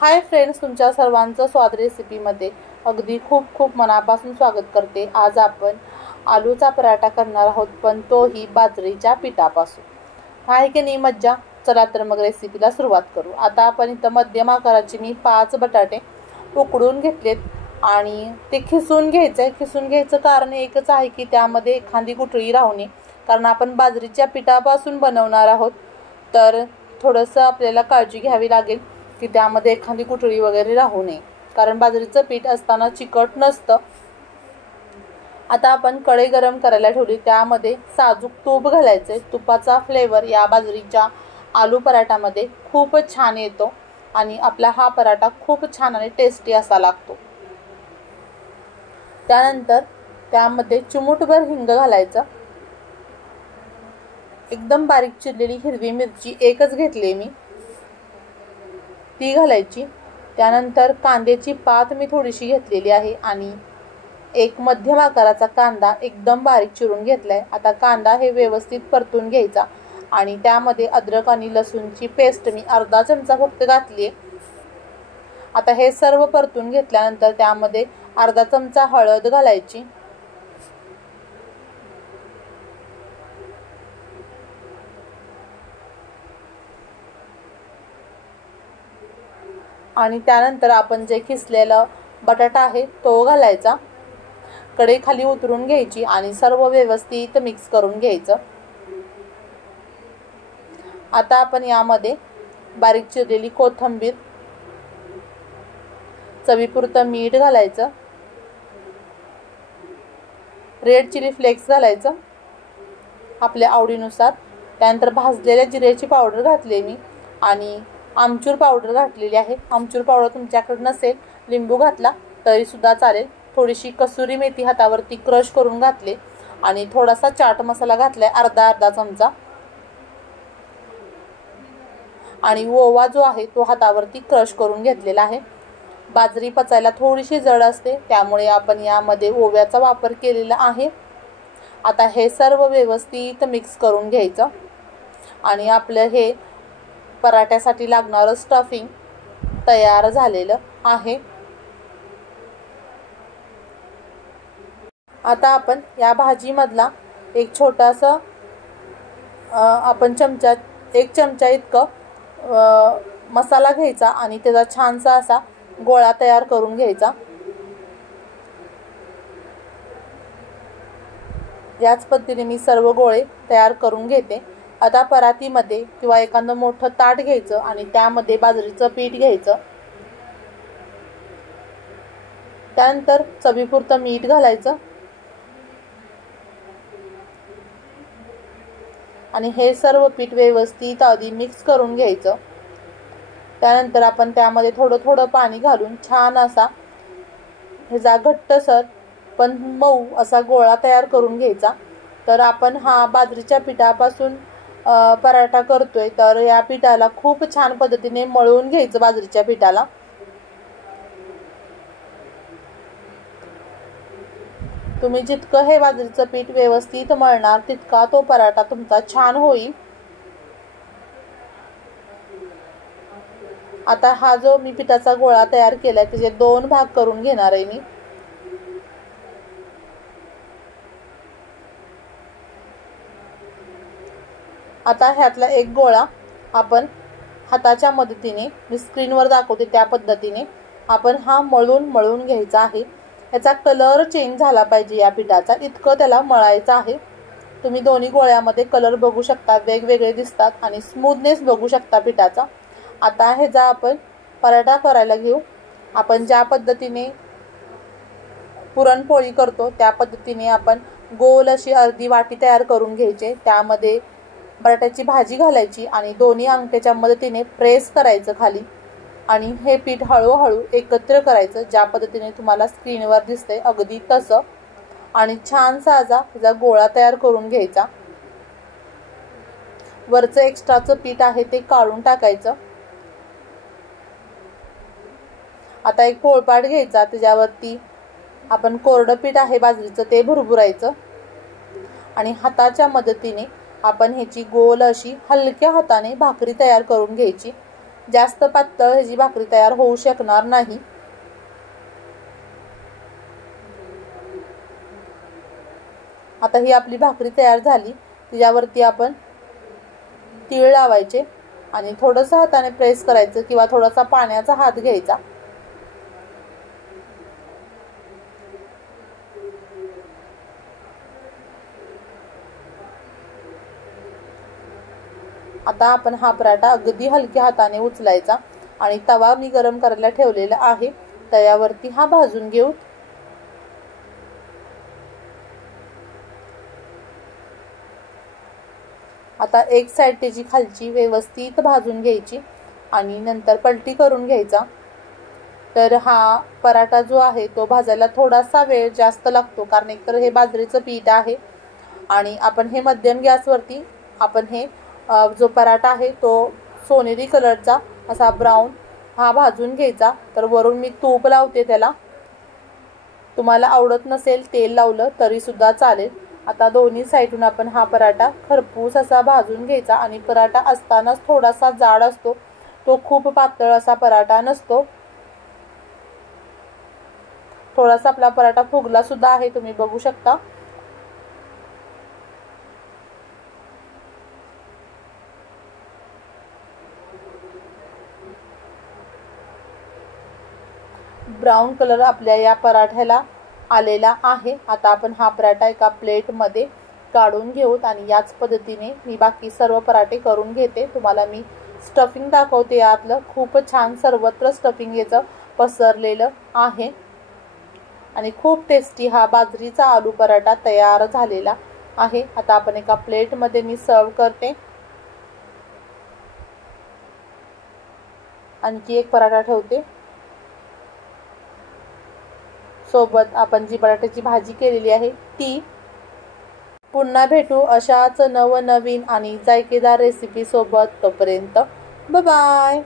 Hi friends, तुमच्या सर्वांचं स्वाद रेसिपीमध्ये अगदी खूप खूप मनापासून स्वागत करते। आज आपण आलूचा पराठा करणार आहोत, पण तोही बाजरीच्या पिठापासून। आहे की नाही मज्जा? चला तर मग रेसिपीला सुरुवात करू। आता आपण इथं मध्यम आकाराचे मी 5 बटाटे उकडून घेतलेत आणि ते खिसून घ्यायचे। खिसून घ्यायचं कारण एकच आहे की त्यामध्ये एखादी गुठळी राहू नये, कारण आपण बाजरीच्या पिठापासून बनवणार आहोत। तर थोडंसं आपल्याला काळजी घ्यावी लागेल की त्यामध्ये एखादी गुठळी वगैरे राहू नये, कारण बाजरीचं पीठ असताना चिकट नसतं। आता आपण कढई गरम करायला ठेवली, त्यामध्ये साजूक तूप घालायचे। तुपाचा फ्लेवर या बाजरीच्या आलू पराठामध्ये खूप छान येतो आणि आपला हा पराठा खूप छान आणि टेस्टी असा लागतो। त्यानंतर त्यामध्ये चिमूटभर हिंग घालायचं। एकदम बारीक चिरलेली हिरवी मिरची एकच घेतली मी, ती घालायची। त्यानंतर कांद्याची पात मी थोडीशी घेतलेली आहे आणि एक मध्यम आकाराचा कांदा एकदम बारीक चिरून घेतलाय। आता कांदा हे व्यवस्थित परतून घ्यायचा आणि त्यामध्ये अद्रक आणि लसूणची पेस्ट मी अर्धा चमचा फक्त घातली आहे। आता हे सर्व परतून घेतल्यानंतर त्यामध्ये अर्धा चमचा हळद घालायची आणि त्यानंतर आपण जे किसलेला बटाटा आहे तो घालायचा। कढई खाली उतरून घ्यायची आणि सर्व व्यवस्थित मिक्स करून घ्यायचं। आता आपण यामध्ये बारीक चिरलेली कोथिंबीर, चवीपुरतं मीठ घालायचं, रेड चिली फ्लेक्स घालायचं आपल्या आवडीनुसार। त्यानंतर भाजलेल्या जिऱ्याची पावडर घातली मी आणि आमचूर पावडर घातलेली आहे। आमचूर पावडर तुमच्याकडे नसेल, लिंबू घातला तरी सुद्धा चालेल। थोडीशी कसुरी मेथी हातावरती क्रश करून घातली आणि थोडासा चाट मसाला घातलाय अर्धा चमचा आणि ओवा जो आहे तो हातावरती क्रश करून घेतलेला आहे। बाजरी पचायला थोडीशी जड असते, त्यामुळे आपण यामध्ये ओव्याचा वापर केलेला आहे। आता हे सर्व व्यवस्थित मिक्स करून घ्यायचं आणि आपलं हे पराठ्यासाठी लागणारं स्टफिंग तयार झालेलं आहे। आता आपण या भाजीमधला एक छोटासा आपण एक चमचा इतकं मसाला घ्यायचा आणि त्याचा छानसा असा गोळा तयार करून घ्यायचा। याच पद्धतीने मी सर्व गोळे तयार करून घेते। आता परातीमध्ये किंवा एखादं मोठं ताट घ्यायचं आणि त्यामध्ये बाजरीचं पीठ घ्यायचं। त्यानंतर चवीपुरतं मीठ घालायचं आणि हे सर्व पीठ व्यवस्थित आधी मिक्स करून घ्यायचं। त्यानंतर आपण त्यामध्ये थोडं थोडं पाणी घालून छान असा ह्याचा घट्टसर पण मऊ असा गोळा तयार करून घ्यायचा। तर आपण हा बाजरीच्या पिठापासून पराठा करतोय, तर या पिठाला खूप छान पद्धतीने मळून घ्यायचं। बाजरीच्या पिठाला तुम्ही जितकं हे बाजरीचं पीठ व्यवस्थित मळणार तितका तो पराठा तुमचा छान होईल। आता हा जो मी पिठाचा गोळा तयार केलाय त्याचे 2 भाग करून घेणार आहे मी। आता ह्यातला एक गोळा आपण हाताच्या मदतीने, मी स्क्रीनवर दाखवते त्या पद्धतीने आपण हा मळून घ्यायचा आहे। ह्याचा कलर चेंज झाला पाहिजे या पिठाचा, इतकं त्याला मळायचं आहे। तुम्ही दोन्ही गोळ्यामध्ये कलर बघू शकता, वेगवेगळे दिसतात आणि स्मूथनेस बघू शकता पिठाचा। आता ह्याचा आपण पराठा करायला घेऊ। आपण ज्या पद्धतीने पुरणपोळी करतो त्या पद्धतीने आपण गोल अशी अर्धी वाटी तयार करून घ्यायची। त्यामध्ये बटाट्याची भाजी घालायची आणि दोन्ही अंगठ्याच्या मदतीने प्रेस करायचं खाली आणि हे पीठ हळूहळू एकत्र करायचं, ज्या पद्धतीने तुम्हाला स्क्रीनवर दिसतंय अगदी तसं, आणि छानसा असा त्याचा गोळा तयार करून घ्यायचा। वरचं एक्स्ट्राचं पीठ आहे ते काढून टाकायचं। आता एक पोळपाट घ्यायचा, त्याच्यावरती आपण कोरडं पीठ आहे बाजरीचं ते भुरभुरायचं आणि हाताच्या मदतीने आपण ह्याची गोल अशी हलक्या हाताने भाकरी तयार करून घ्यायची। जास्त पातळ ह्याची भाकरी तयार होऊ शकणार नाही। आता ही आपली भाकरी तयार झाली। तिच्यावरती आपण तीळ लावायचे आणि थोडंसं हाताने प्रेस करायचं किंवा थोडासा पाण्याचा हात घ्यायचा। आता आपण हा पराठा अगदी हलक्या हाताने उचलायचा आणि तवा मी गरम करायला ठेवलेला आहे, तव्यावरती हा भाजून घेऊ। आता एक साइड त्याची खालची व्यवस्थित भाजून घ्यायची आणि नंतर पलटी करून घ्यायचा। तर हा पराठा जो आहे तो भाजायला थोडासा वेळ जास्त लागतो, कारण एकतर हे बाजरीचं पीठ आहे आणि आपण हे मध्यम गॅसवरती आपण हे जो पराठा आहे तो सोनेरी कलरचा असा ब्राऊन हा भाजून घ्यायचा। तर वरून मी तूप लावते त्याला, तुम्हाला आवडत नसेल तेल लावलं तरी सुद्धा चालेल। आता दोन्ही साईडून आपण हा पराठा खरपूस असा भाजून घ्यायचा आणि पराठा असतानाच थोडासा जाड असतो, तो खूप पातळ असा पराठा नसतो। थोडासा आपला पराठा फुगला सुद्धा आहे, तुम्ही बघू शकता। ब्राऊन कलर आपल्या या पराठ्याला आलेला आहे। आता आपण हा पराठा एका प्लेट मध्ये काढून घेऊत आणि याच पद्धतीने मी बाकी सर्व पराठे करून घेते। तुम्हाला मी स्टफिंग दाखवते यातलं, खूप छान सर्वत्र स्टफिंग याचं पसरलेलं आहे आणि खूप टेस्टी हा बाजरीचा आलू पराठा तयार झालेला आहे। आता आपण एका प्लेट मध्ये मी सर्व करते। आणखी एक पराठा ठेवते, सोबत आपण जी बटाट्याची भाजी केलेली आहे ती। पुन्हा भेटू अशाच नवनवीन आणि जायकेदार रेसिपी सोबत, तोपर्यंत बाय बाय।